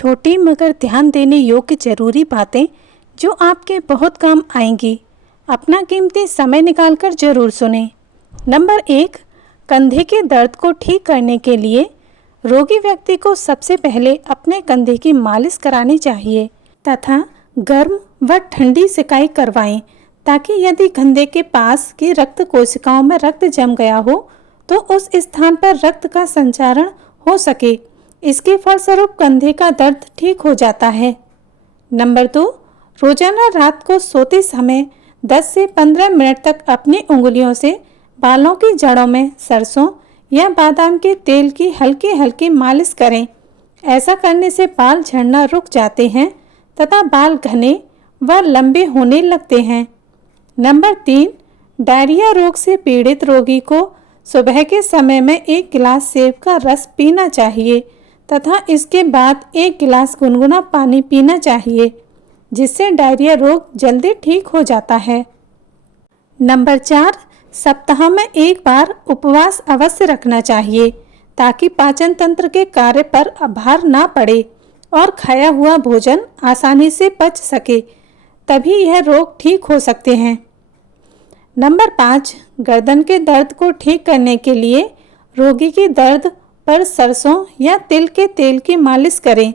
छोटी मगर ध्यान देने योग्य ज़रूरी बातें जो आपके बहुत काम आएंगी। अपना कीमती समय निकालकर ज़रूर सुनें। नंबर 1, कंधे के दर्द को ठीक करने के लिए रोगी व्यक्ति को सबसे पहले अपने कंधे की मालिश करानी चाहिए तथा गर्म व ठंडी सिकाई करवाएं, ताकि यदि कंधे के पास की रक्त कोशिकाओं में रक्त जम गया हो तो उस स्थान पर रक्त का संचारण हो सके। इसके फलस्वरूप कंधे का दर्द ठीक हो जाता है। नंबर 2, रोजाना रात को सोते समय 10 से 15 मिनट तक अपनी उंगलियों से बालों की जड़ों में सरसों या बादाम के तेल की हल्की हल्की मालिश करें। ऐसा करने से बाल झड़ना रुक जाते हैं तथा बाल घने व लंबे होने लगते हैं। नंबर 3, डायरिया रोग से पीड़ित रोगी को सुबह के समय में 1 गिलास सेब का रस पीना चाहिए तथा इसके बाद 1 गिलास गुनगुना पानी पीना चाहिए, जिससे डायरिया रोग जल्दी ठीक हो जाता है। नंबर 4, सप्ताह में 1 बार उपवास अवश्य रखना चाहिए, ताकि पाचन तंत्र के कार्य पर भार ना पड़े और खाया हुआ भोजन आसानी से पच सके, तभी यह रोग ठीक हो सकते हैं। नंबर 5, गर्दन के दर्द को ठीक करने के लिए रोगी की दर्द पर सरसों या तिल के तेल की मालिश करें।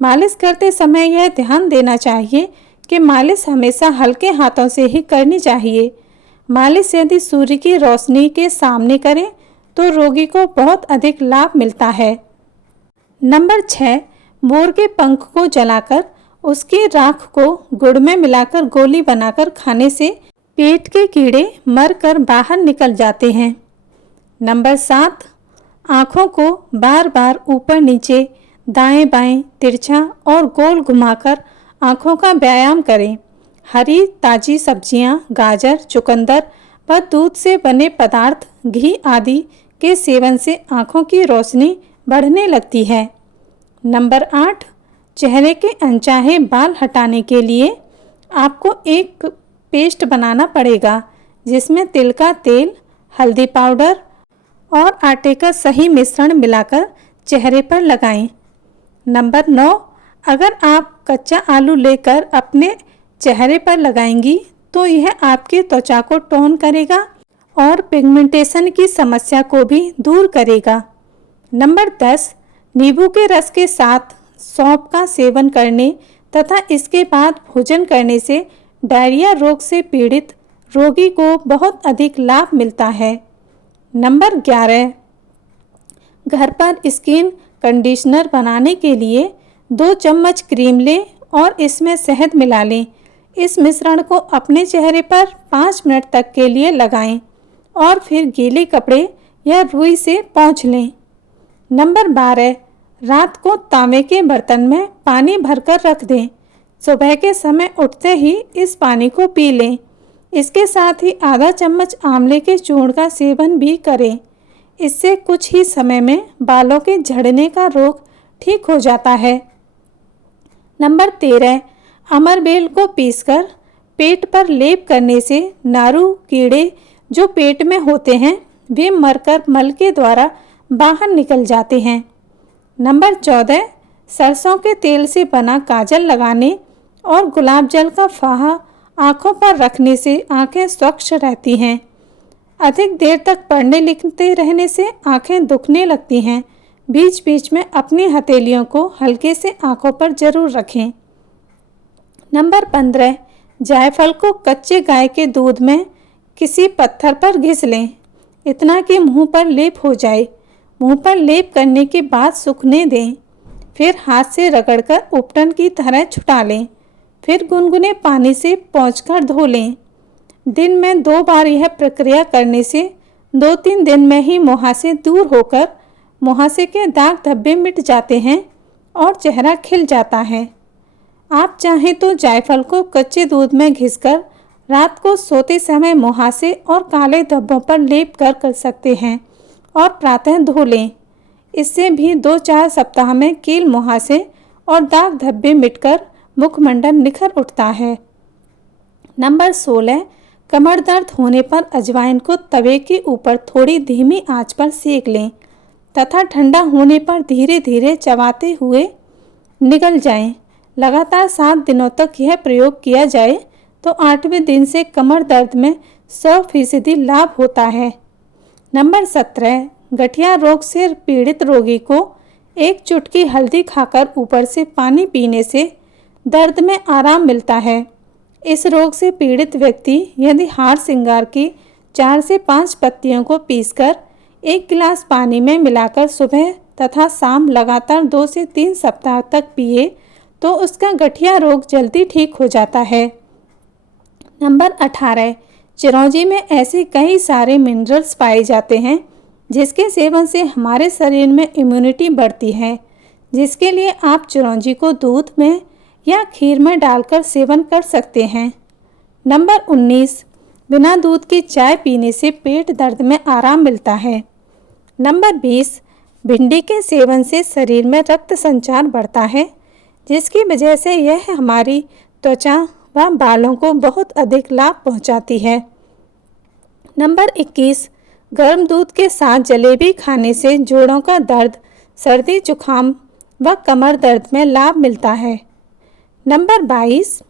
मालिश करते समय यह ध्यान देना चाहिए कि मालिश हमेशा हल्के हाथों से ही करनी चाहिए। मालिश यदि सूर्य की रोशनी के सामने करें तो रोगी को बहुत अधिक लाभ मिलता है। नंबर 6, मोर के पंख को जलाकर उसकी राख को गुड़ में मिलाकर गोली बनाकर खाने से पेट के कीड़े मरकर बाहर निकल जाते हैं। नंबर 7, आँखों को बार बार ऊपर नीचे, दाएं बाएं, तिरछा और गोल घुमाकर आँखों का व्यायाम करें। हरी ताज़ी सब्जियां, गाजर, चुकंदर व दूध से बने पदार्थ, घी आदि के सेवन से आँखों की रोशनी बढ़ने लगती है। नंबर 8, चेहरे के अनचाहे बाल हटाने के लिए आपको एक पेस्ट बनाना पड़ेगा, जिसमें तिल का तेल, हल्दी पाउडर और आटे का सही मिश्रण मिलाकर चेहरे पर लगाएं। नंबर 9, अगर आप कच्चा आलू लेकर अपने चेहरे पर लगाएंगी तो यह आपकी त्वचा को टोन करेगा और पिगमेंटेशन की समस्या को भी दूर करेगा। नंबर 10, नींबू के रस के साथ सौंफ का सेवन करने तथा इसके बाद भोजन करने से डायरिया रोग से पीड़ित रोगी को बहुत अधिक लाभ मिलता है। नंबर 11, घर पर स्किन कंडीशनर बनाने के लिए 2 चम्मच क्रीम लें और इसमें शहद मिला लें। इस मिश्रण को अपने चेहरे पर 5 मिनट तक के लिए लगाएं और फिर गीले कपड़े या रुई से पोंछ लें। नंबर 12, रात को तांबे के बर्तन में पानी भरकर रख दें। सुबह के समय उठते ही इस पानी को पी लें। इसके साथ ही आधा चम्मच आंवले के चूर्ण का सेवन भी करें। इससे कुछ ही समय में बालों के झड़ने का रोग ठीक हो जाता है। नंबर 13, अमरबेल को पीसकर पेट पर लेप करने से नारू कीड़े जो पेट में होते हैं वे मरकर मल के द्वारा बाहर निकल जाते हैं। नंबर 14, सरसों के तेल से बना काजल लगाने और गुलाब जल का फाहा आँखों पर रखने से आँखें स्वच्छ रहती हैं। अधिक देर तक पढ़ने लिखते रहने से आँखें दुखने लगती हैं। बीच बीच में अपनी हथेलियों को हल्के से आँखों पर जरूर रखें। नंबर 15, जायफल को कच्चे गाय के दूध में किसी पत्थर पर घिस लें, इतना कि मुंह पर लेप हो जाए। मुंह पर लेप करने के बाद सूखने दें। फिर हाथ से रगड़कर उपटन की तरह छुटा लें। फिर गुनगुने पानी से पोंछकर धो लें। दिन में 2 बार यह प्रक्रिया करने से 2-3 दिन में ही मुहासे दूर होकर मुहासे के दाग धब्बे मिट जाते हैं और चेहरा खिल जाता है। आप चाहें तो जायफल को कच्चे दूध में घिसकर रात को सोते समय मुहासे और काले धब्बों पर लेप कर सकते हैं और प्रातः धो लें। इससे भी 2-4 सप्ताह में कील मुहासे और दाग धब्बे मिटकर मुखमंडल निखर उठता है। नंबर 16, कमर दर्द होने पर अजवाइन को तवे के ऊपर थोड़ी धीमी आंच पर सेक लें तथा ठंडा होने पर धीरे धीरे चबाते हुए निगल जाएं। लगातार 7 दिनों तक यह प्रयोग किया जाए तो 8वें दिन से कमर दर्द में 100% लाभ होता है। नंबर 17, गठिया रोग से पीड़ित रोगी को एक चुटकी हल्दी खाकर ऊपर से पानी पीने से दर्द में आराम मिलता है। इस रोग से पीड़ित व्यक्ति यदि हार श्रृंगार की 4 से 5 पत्तियों को पीसकर 1 गिलास पानी में मिलाकर सुबह तथा शाम लगातार 2 से 3 सप्ताह तक पिए तो उसका गठिया रोग जल्दी ठीक हो जाता है। नंबर 18, चिरौंजी में ऐसे कई सारे मिनरल्स पाए जाते हैं जिसके सेवन से हमारे शरीर में इम्यूनिटी बढ़ती है, जिसके लिए आप चिरौंजी को दूध में या खीर में डालकर सेवन कर सकते हैं। नंबर 19, बिना दूध की चाय पीने से पेट दर्द में आराम मिलता है। नंबर 20, भिंडी के सेवन से शरीर में रक्त संचार बढ़ता है, जिसकी वजह से यह हमारी त्वचा व बालों को बहुत अधिक लाभ पहुंचाती है। नंबर 21, गर्म दूध के साथ जलेबी खाने से जोड़ों का दर्द, सर्दी जुखाम व कमर दर्द में लाभ मिलता है। नंबर 22,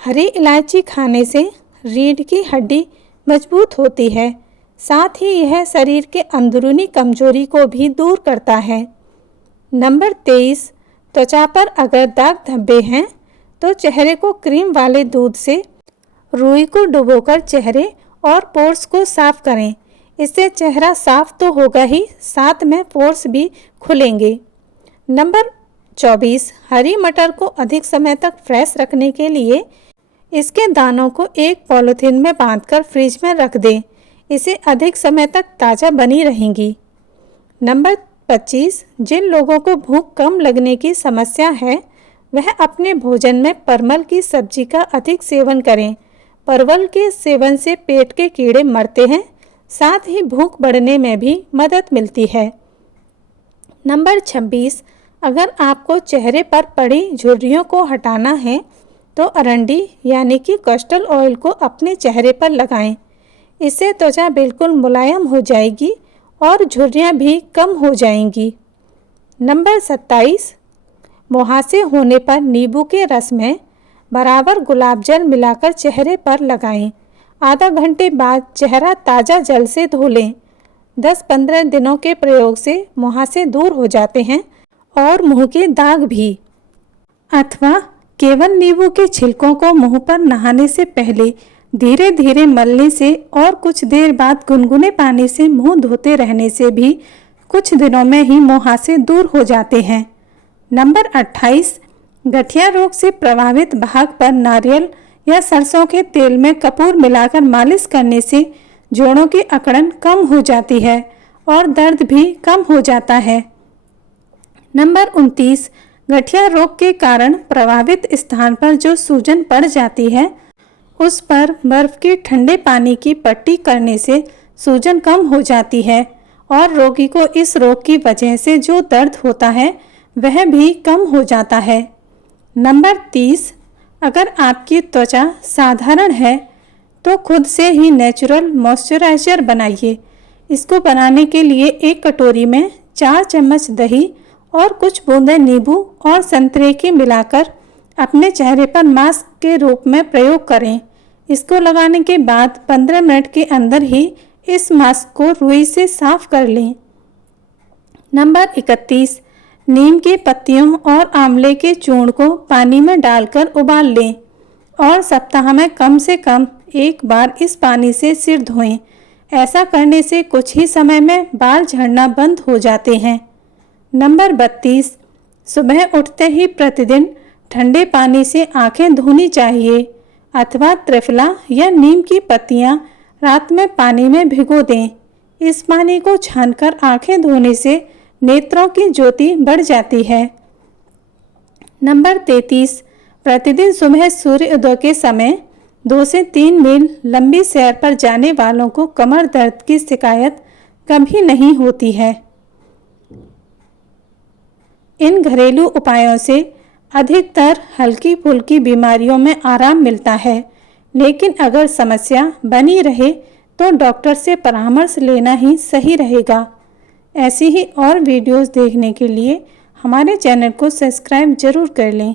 हरी इलायची खाने से रीढ़ की हड्डी मजबूत होती है, साथ ही यह शरीर के अंदरूनी कमजोरी को भी दूर करता है। नंबर 23, त्वचा पर अगर दाग धब्बे हैं तो चेहरे को क्रीम वाले दूध से रुई को डुबोकर चेहरे और पोर्स को साफ करें। इससे चेहरा साफ तो होगा ही, साथ में पोर्स भी खुलेंगे। नंबर 24, हरी मटर को अधिक समय तक फ्रेश रखने के लिए इसके दानों को एक पॉलीथीन में बांधकर फ्रिज में रख दें। इसे अधिक समय तक ताज़ा बनी रहेंगी। नंबर 25, जिन लोगों को भूख कम लगने की समस्या है वह अपने भोजन में परवल की सब्जी का अधिक सेवन करें। परवल के सेवन से पेट के कीड़े मरते हैं, साथ ही भूख बढ़ने में भी मदद मिलती है। नंबर 26, अगर आपको चेहरे पर पड़ी झुर्रियों को हटाना है तो अरंडी यानी कि कैस्टर ऑयल को अपने चेहरे पर लगाएं। इससे त्वचा बिल्कुल मुलायम हो जाएगी और झुर्रियाँ भी कम हो जाएंगी। नंबर 27, मुहासे होने पर नींबू के रस में बराबर गुलाब जल मिलाकर चेहरे पर लगाएं। आधा घंटे बाद चेहरा ताज़ा जल से धो लें। 10-15 दिनों के प्रयोग से मुहासे दूर हो जाते हैं और मुंह के दाग भी। अथवा केवल नींबू के छिलकों को मुंह पर नहाने से पहले धीरे धीरे मलने से और कुछ देर बाद गुनगुने पानी से मुंह धोते रहने से भी कुछ दिनों में ही मुहासे दूर हो जाते हैं। नंबर 28, गठिया रोग से प्रभावित भाग पर नारियल या सरसों के तेल में कपूर मिलाकर मालिश करने से जोड़ों की अकड़न कम हो जाती है और दर्द भी कम हो जाता है। नंबर 29, गठिया रोग के कारण प्रभावित स्थान पर जो सूजन पड़ जाती है उस पर बर्फ के ठंडे पानी की पट्टी करने से सूजन कम हो जाती है और रोगी को इस रोग की वजह से जो दर्द होता है वह भी कम हो जाता है। नंबर 30, अगर आपकी त्वचा साधारण है तो खुद से ही नेचुरल मॉइस्चराइज़र बनाइए। इसको बनाने के लिए एक कटोरी में 4 चम्मच दही और कुछ बूंदें नींबू और संतरे की मिलाकर अपने चेहरे पर मास्क के रूप में प्रयोग करें। इसको लगाने के बाद 15 मिनट के अंदर ही इस मास्क को रुई से साफ कर लें। नंबर 31, नीम की पत्तियों और आंवले के चूर्ण को पानी में डालकर उबाल लें और सप्ताह में कम से कम एक बार इस पानी से सिर धोएं। ऐसा करने से कुछ ही समय में बाल झड़ना बंद हो जाते हैं। नंबर 32, सुबह उठते ही प्रतिदिन ठंडे पानी से आंखें धोनी चाहिए अथवा त्रिफला या नीम की पत्तियां रात में पानी में भिगो दें। इस पानी को छानकर आंखें धोने से नेत्रों की ज्योति बढ़ जाती है। नंबर 33, प्रतिदिन सुबह सूर्योदय के समय 2 से 3 मील लंबी सैर पर जाने वालों को कमर दर्द की शिकायत कभी नहीं होती है। इन घरेलू उपायों से अधिकतर हल्की फुल्की बीमारियों में आराम मिलता है, लेकिन अगर समस्या बनी रहे तो डॉक्टर से परामर्श लेना ही सही रहेगा। ऐसी ही और वीडियोस देखने के लिए हमारे चैनल को सब्सक्राइब ज़रूर कर लें।